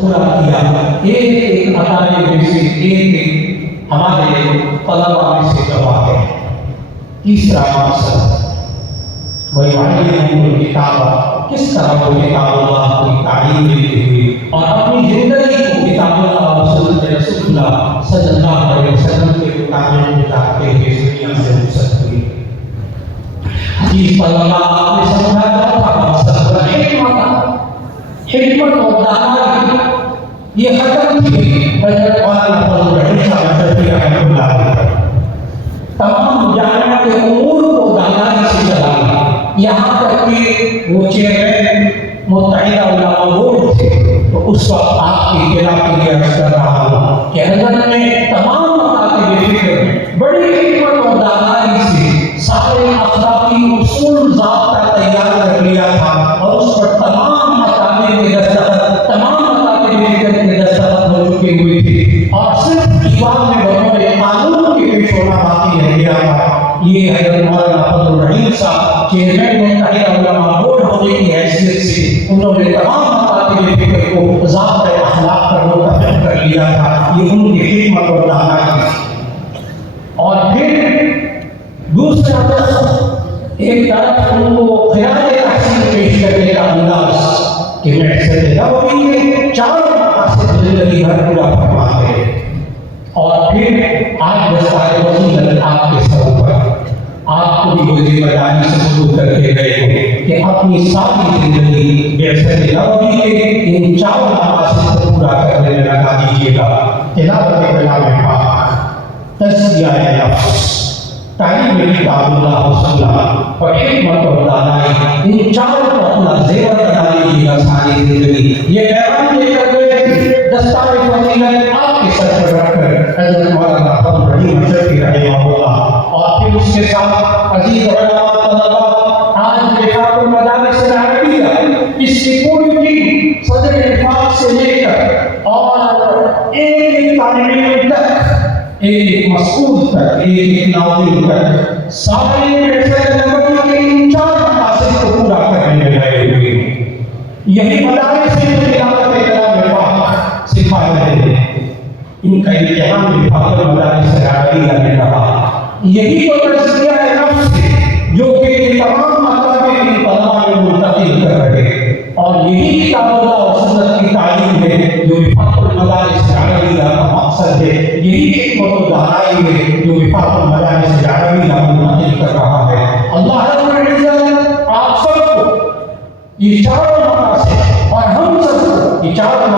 پورا کیا. ایک عطائے میں سے ایک ہمارے طلباء میں سے گواہ ہے. تیسرا مقصد وَيُعَلِّمُهُمُ الْكِتَابَ، کس طرح وہ کتاب اللہ کی تعلیم دیتے ہوئے اور اپنی زندگی کو کتاب اللہ اور سنت رسول اللہ صلی اللہ علیہ وسلم کے مطابق گزارتے ہوئے دنیا سے رخصت ہوئے. حدیث پر آپ نے سمجھا تھا مقصد حکمت اور دانائی یہ ختم تھی حضرت مولانا فضل الرحیم صاحب شفیع رحمۃ اللہ علیہ. تمام جامعہ کے امور کو دانائی سے چلانا، یہاں تک کہ وہ چیئرمین متحدہ علماء بورڈ تھے تو اس وقت آپ کی اطلاع کے لیے عرض کر رہا ہوں کہ حضرت نے تمام مکاتب فکر میں بڑی حکمت اور دانائی سے سارے اخلاقی اصول ضابطہ تیار کر لیا تھا اور اس پر تمام مکاتب کے دستخط کے دستخط ہو چکے ہوئے تھے اور صرف دیوان میں بطور قانون کے پیش ہونا باقی رہ گیا تھا. یہ حضرت مولانا فضل الرحیم صاحب چیئرمین متحدہ علماء بورڈ ہونے کی حیثیت سے انہوں نے تمام مکاتب فکر کو ضابطۂ اخلاق پر متفق کر لیا تھا. یہ ان کی حکمت اور دانائی تھی. اور پھر دوسرا طرف ایک طرف ان کو خیال تحسین پیش کرنے کا انداز کہ محسن نبوی میں 4 مقاصد زندگی بھر پورا فرماتے ہیں. اور پھر آج دستار وزیر آپ کے سر پر آپ کو بھی وہ ذمہ داری سے سلوک کر کے گئے ہیں کہ اپنی ساری زندگی محسن نبوی کے ان 4 مقاصد کو پورا کرنے میں لگا دیجیے گا. تلاوت کلام پاک، تزکیہ نفس، تعلیم کتاب اللہ و سنت اور حکمت اور دانائی، ان 4 کو اپنا زیور بنا لیجیے گا ساری زندگی. یہ پیغام لے کر گئے دستار فضیلت آپ کے سر پر رکھ کر حضرت مولانا فضل الرحیم شفیع رحمہ اللہ. اور پھر اس کے ساتھ عزیز علماء طلباء آج رفاق المدارس العربیہ اس کی پوری ٹیم صدر رفاق سے لے کر اور ایک طالب علم تک، ایک مسعود تک، ایک ناظرین تک، سارے محسن نبوی کے ان 4 مقاصد کو پورا کرنے میں لگے ہوئے ہیں. یہی مدارس سے تلاوت کلام پاک سکھا رہے ہیں. ان کا امتحان رفاق المدارس العربیہ نے کہا. یہی تو تزکیہ نفس ہے جو کہ تمام مکاتب کی طلباء میں منتقل کر رہے ہیں اور یہی کتاب اللہ اور سنت کی تعلیم ہے جو رفاق المدارس العربیہ کا مقصد ہے. یہی حکمت و دانائی ہے جو رفاق المدارس العربیہ منتقل کر رہا ہے. اللہ رب العزت آپ سب کو یہ 4 مقاصد اور ہم سب کو یہ 4